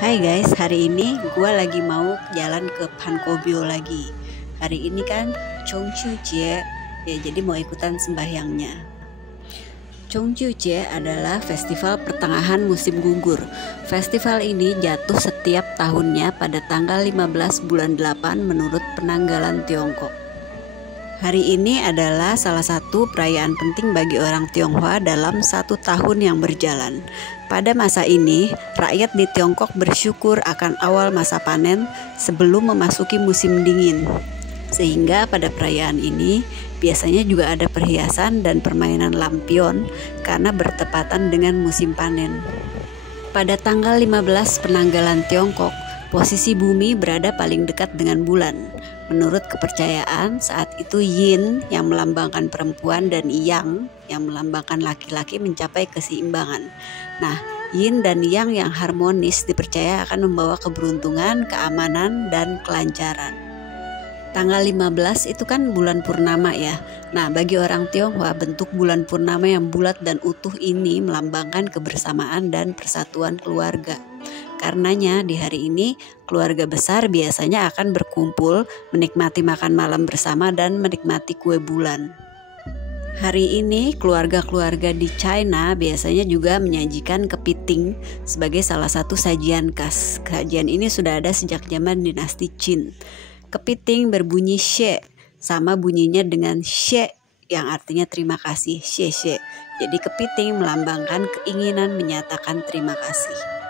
Hai guys, hari ini gue lagi mau jalan ke Pankobyo lagi. Hari ini kan Chongchu Jie, ya jadi mau ikutan sembahyangnya. Chongchu Jie adalah festival pertengahan musim gugur. Festival ini jatuh setiap tahunnya pada tanggal 15 bulan 8 menurut penanggalan Tiongkok. Hari ini adalah salah satu perayaan penting bagi orang Tionghoa dalam satu tahun yang berjalan. Pada masa ini, rakyat di Tiongkok bersyukur akan awal masa panen sebelum memasuki musim dingin. Sehingga pada perayaan ini, biasanya juga ada perhiasan dan permainan lampion karena bertepatan dengan musim panen. Pada tanggal 15 penanggalan Tiongkok, posisi bumi berada paling dekat dengan bulan. Menurut kepercayaan, saat itu Yin yang melambangkan perempuan dan Yang yang melambangkan laki-laki mencapai keseimbangan. Nah, Yin dan Yang yang harmonis dipercaya akan membawa keberuntungan, keamanan, dan kelancaran. Tanggal 15 itu kan bulan purnama ya. Nah, bagi orang Tionghoa, bentuk bulan purnama yang bulat dan utuh ini melambangkan kebersamaan dan persatuan keluarga. Karenanya di hari ini keluarga besar biasanya akan berkumpul menikmati makan malam bersama dan menikmati kue bulan. Hari ini keluarga-keluarga di China biasanya juga menyajikan kepiting sebagai salah satu sajian khas. Sajian ini sudah ada sejak zaman dinasti Qin. Kepiting berbunyi she, sama bunyinya dengan she yang artinya terima kasih, she she. Jadi kepiting melambangkan keinginan menyatakan terima kasih.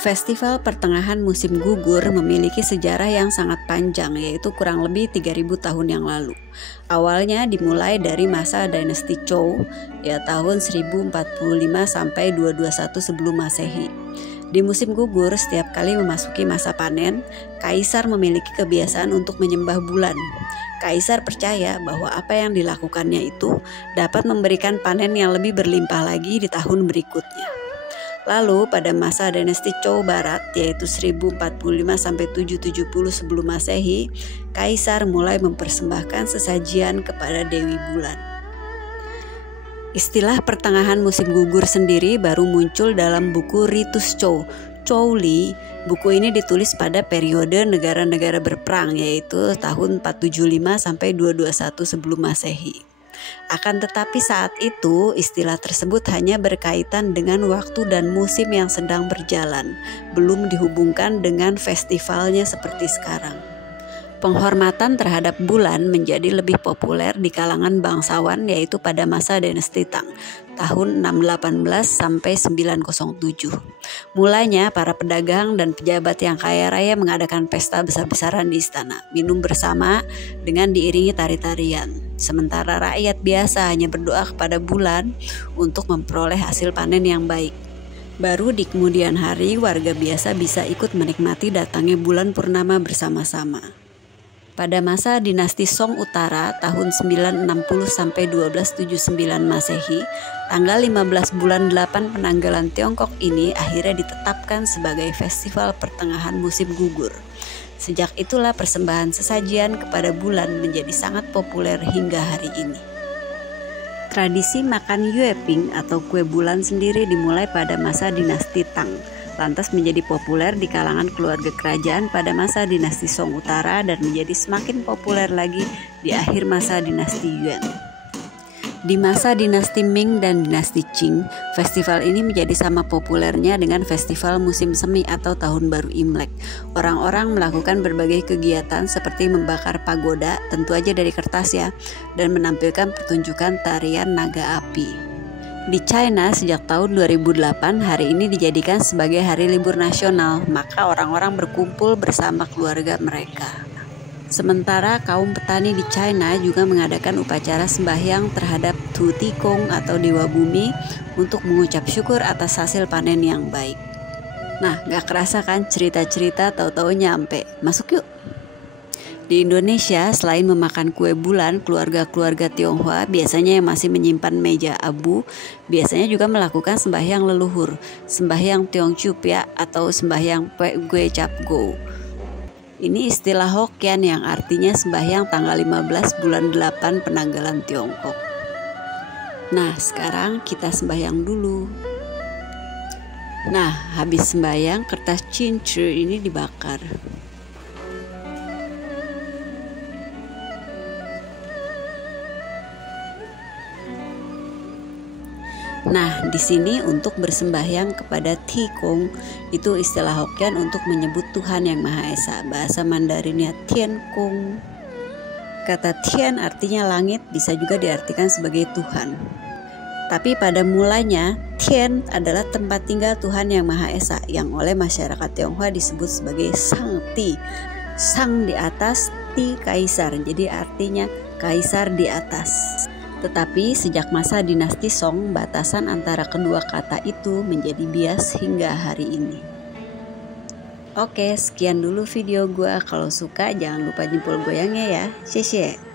Festival pertengahan musim gugur memiliki sejarah yang sangat panjang, yaitu kurang lebih 3000 tahun yang lalu. Awalnya dimulai dari masa dinasti Zhou, ya tahun 1045 sampai 221 sebelum Masehi. Di musim gugur, setiap kali memasuki masa panen, kaisar memiliki kebiasaan untuk menyembah bulan. Kaisar percaya bahwa apa yang dilakukannya itu dapat memberikan panen yang lebih berlimpah lagi di tahun berikutnya. Lalu pada masa dinasti Zhou Barat, yaitu 1045 sampai 770 sebelum Masehi, kaisar mulai mempersembahkan sesajian kepada Dewi Bulan. Istilah pertengahan musim gugur sendiri baru muncul dalam buku Ritus Zhou, Zhou Li. Buku ini ditulis pada periode negara-negara berperang, yaitu tahun 475 sampai 221 sebelum Masehi. Akan tetapi saat itu istilah tersebut hanya berkaitan dengan waktu dan musim yang sedang berjalan, belum dihubungkan dengan festivalnya seperti sekarang. Penghormatan terhadap bulan menjadi lebih populer di kalangan bangsawan, yaitu pada masa dinasti Tang tahun 618 sampai 907. Mulanya para pedagang dan pejabat yang kaya raya mengadakan pesta besar-besaran di istana, minum bersama dengan diiringi tari-tarian. Sementara rakyat biasa hanya berdoa kepada bulan untuk memperoleh hasil panen yang baik. Baru di kemudian hari warga biasa bisa ikut menikmati datangnya bulan purnama bersama-sama. Pada masa dinasti Song Utara tahun 960 sampai 1279 Masehi, tanggal 15 bulan 8 penanggalan Tiongkok ini akhirnya ditetapkan sebagai festival pertengahan musim gugur. Sejak itulah persembahan sesajian kepada bulan menjadi sangat populer hingga hari ini. Tradisi makan Yue Ping atau kue bulan sendiri dimulai pada masa dinasti Tang, lantas menjadi populer di kalangan keluarga kerajaan pada masa dinasti Song Utara dan menjadi semakin populer lagi di akhir masa dinasti Yuan. Di masa dinasti Ming dan dinasti Qing, festival ini menjadi sama populernya dengan festival musim semi atau tahun baru Imlek. Orang-orang melakukan berbagai kegiatan seperti membakar pagoda, tentu aja dari kertas ya, dan menampilkan pertunjukan tarian naga api. Di China sejak tahun 2008 hari ini dijadikan sebagai hari libur nasional, maka orang-orang berkumpul bersama keluarga mereka. Sementara kaum petani di China juga mengadakan upacara sembahyang terhadap Tu Tikong atau Dewa Bumi untuk mengucap syukur atas hasil panen yang baik. Nah, gak kerasa kan cerita-cerita tahu-tahu nyampe. Masuk yuk! Di Indonesia, selain memakan kue bulan, keluarga-keluarga Tionghoa biasanya yang masih menyimpan meja abu, biasanya juga melakukan sembahyang leluhur, sembahyang Tiongchupya atau sembahyang Pue Gue Cap Go. Ini istilah Hokkien yang artinya sembahyang tanggal 15 bulan 8 penanggalan Tiongkok. Nah, sekarang kita sembahyang dulu. Nah, habis sembahyang kertas cincu ini dibakar. Nah, di sini untuk bersembahyang kepada Tikong itu istilah Hokkien untuk menyebut Tuhan yang Maha Esa. Bahasa Mandarinnya Tian Kong. Kata Tian artinya langit, bisa juga diartikan sebagai Tuhan. Tapi pada mulanya, Tian adalah tempat tinggal Tuhan yang Maha Esa yang oleh masyarakat Tionghoa disebut sebagai Sang Ti. Sang di atas, Ti kaisar, jadi artinya kaisar di atas. Tetapi sejak masa dinasti Song, batasan antara kedua kata itu menjadi bias hingga hari ini. Oke, sekian dulu video gue. Kalau suka jangan lupa jempol goyangnya ya. Xie xie.